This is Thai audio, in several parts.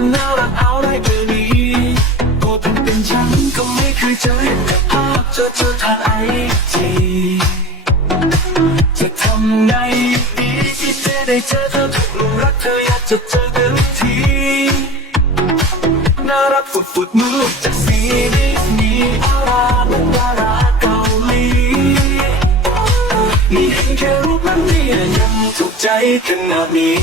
จะน่ารักเอาได้เบอร์นี้ตัวเป็นเป็นฉันก็ไม่เคยเจอเห็นแต่ภาพเจอเจอทางไอจีจะทำไงดีที่จะได้เจอเธอถูกหลงรักเธออยากจะเจอเต็มทีน่ารักฝุดฝุดมือจากซีรีส์นี้ ใจขนาดนี้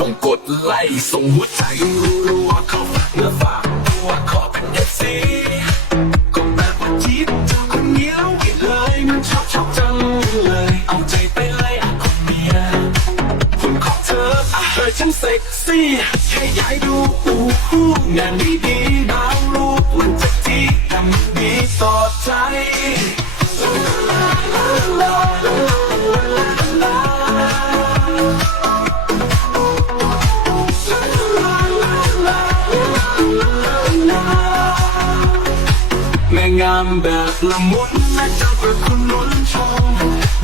ต้องกดไลค์ส่งหัวใจรู้ว่าเขาฝากเนื้อฝากตัวขอเป็นเอฟซี เธอฉันเซ็กซี่แค่ยายดูอู้หูงานดีดีๆดาวรูปมันจะที่ทำดีต่อใจแม่งามแบบละมุนแม่เจ้าประคุณล้นชม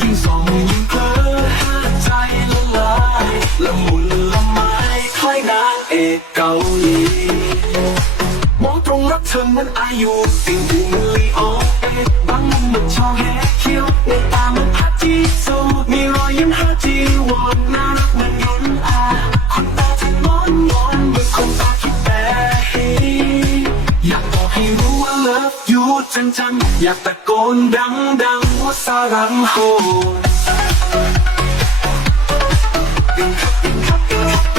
ยิ่งส่องยิ่งเพลินใจละลายละมุน เกาหลีมองตรงรักเธอมันอายุติ่งหูมันลีออกเอบางมุมมันชอแฮเขียวในตามันพัดจีสูมีรอยยิ้มห้าจีวอนน่ารักมันยนอาคนตาที่งอนงอนเหมือนคนตาคิดแต่เฮอยากบอกให้รู้ว่า love you จังจังอยากตะโกนดังดังว่าสารังโหปิงคับ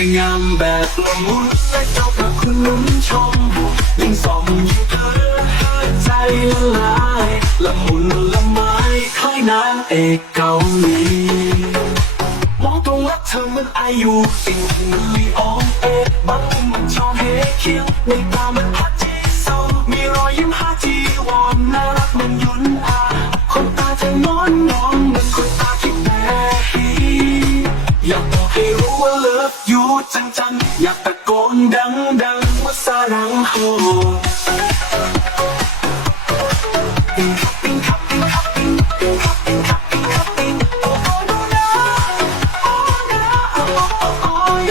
ไม่งามแบบละมุนและเจ้าพระคุณนุ่นชมยิ่งส่องยิ่งเพลินใจละลายละมุนละไม้คล้ายนางเอกเกาหลีมองตรงรักเธอมันอายุสิ่งที่มันลีอองเอะบางมุมมันชอบเฮเขียวในตามันฮัจจีโซมีรอยยิ้มฮาจีวอนน่ารัก กับยูจังจังอยากตะโกนดังดังว่าสรังโฮาโอ้โอ้ดูนะโอ้นะโอ้โอ้โอ้ย